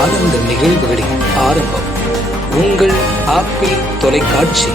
ஆனந்த நிகழ்வுகளின் ஆரம்பம். உங்கள் ஆப்பிள் தொலைக்காட்சி.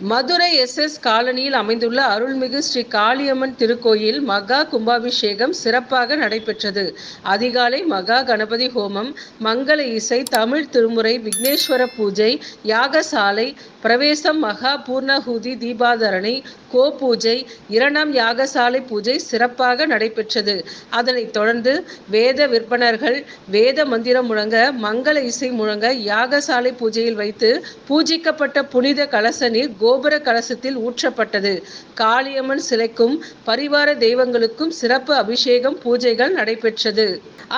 மதுரை எஸ் எஸ் காலனியில் அமைந்துள்ள அருள்மிகு ஸ்ரீ காளியம்மன் திருக்கோயில் மகா கும்பாபிஷேகம் சிறப்பாக நடைபெற்றது. அதிகாலை மகா கணபதி ஹோமம் மங்கள இசை தமிழ் திருமுறை விக்னேஸ்வர பூஜை யாகசாலை பிரவேசம் மகா பூர்ணஹூதி தீபாதரணை கோ பூஜை இரண்டாம் யாகசாலை பூஜை சிறப்பாக நடைபெற்றது. அதனைத் தொடர்ந்து வேத விற்பனர்கள் வேத மந்திரம் முழங்க மங்கள இசை முழங்க யாகசாலை பூஜையில் வைத்து பூஜிக்கப்பட்ட புனித கலச நீர் கோபுர கலசத்தில் ஊற்றப்பட்டது. காளியம்மன் சிலைக்கும் பரிவார தெய்வங்களுக்கும் சிறப்பு அபிஷேகம் பூஜைகள் நடைபெற்றது.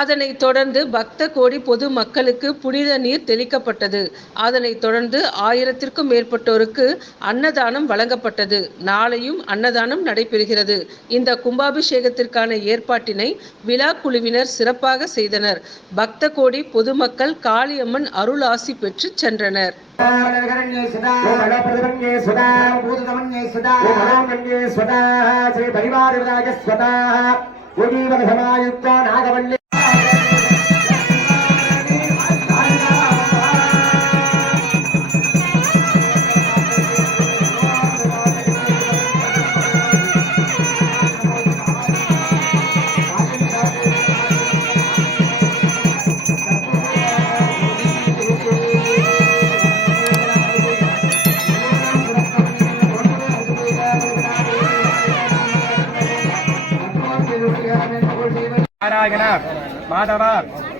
அதனைத் தொடர்ந்து பக்த கோடி பொது மக்களுக்கு புனித நீர் தெளிக்கப்பட்டது. அதனைத் தொடர்ந்து ஆயிரத்திற்கும் மேற்பட்டோருக்கு அன்னதானம் வழங்கப்பட்டது. நாளையும் அன்னதானம் நடைபெறுகிறது. இந்த கும்பாபிஷேகத்திற்கான ஏற்பாட்டினை விழா குழுவினர் சிறப்பாக செய்தனர். பக்த கோடி பொதுமக்கள் காளியம்மன் அருள் ஆசி பெற்று சென்றனர். ஓமனகரண்யே சுதா ஓமனபிரதமன்யே சுதா பூததமன்யே சுதா ஸ்ரீ பரிவாரவிராஜ சுதா உஜீவன சமாயுக்தா நாகவல்லி. நாராயண மாதவ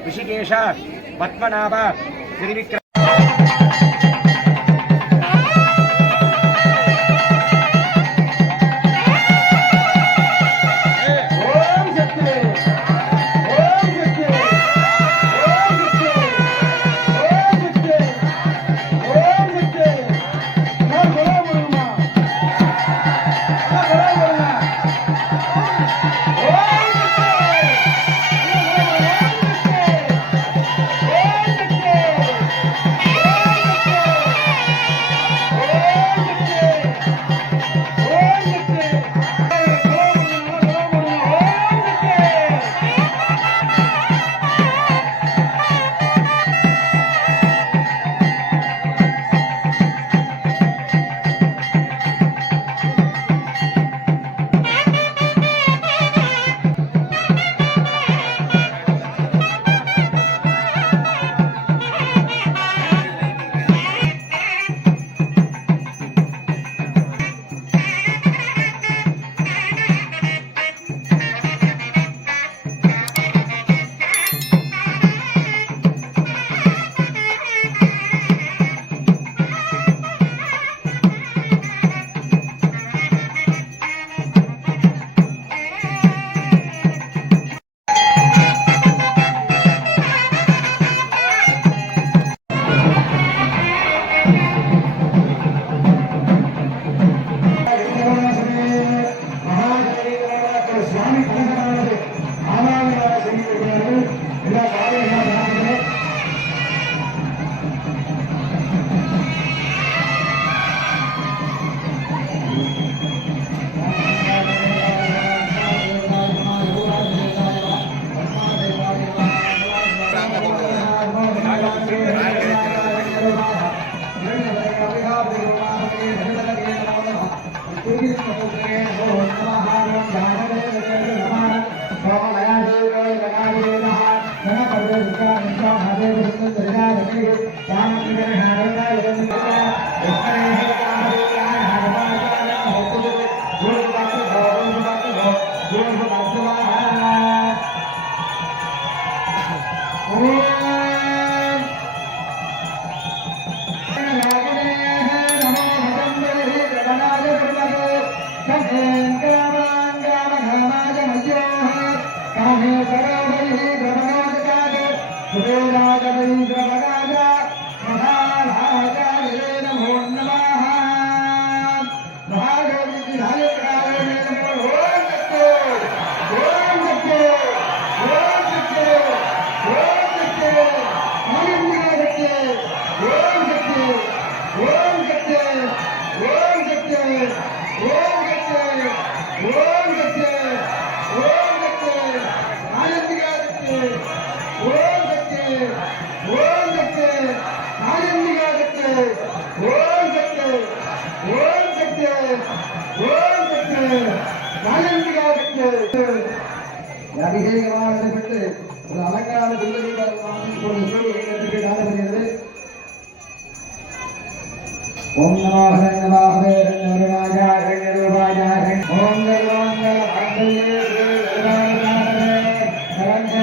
ரிஷிகேஷ பத்மநாப திருவிக்ர ஓம் ஓம்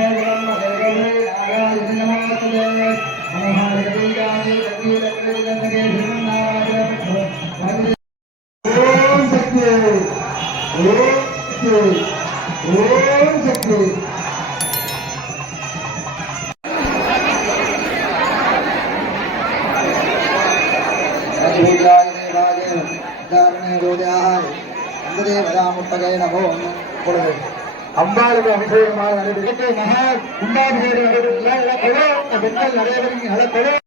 பிரம்ம தேவவே நாராயண நமஸ்தே நமஹ கவிதானே கவித கிருதனகே திருநாமமே ஓம் சக்தி ஓம் சக்தி ஓம் சக்தி. தாரணே நமோ பொழுது. அம்பாளுக்கு அபிஷேகமாக நடைபெற்று மகா குண்டாபிஷேகம் நடைபெற்றுள்ள பெண்கள் நடைபெறும்.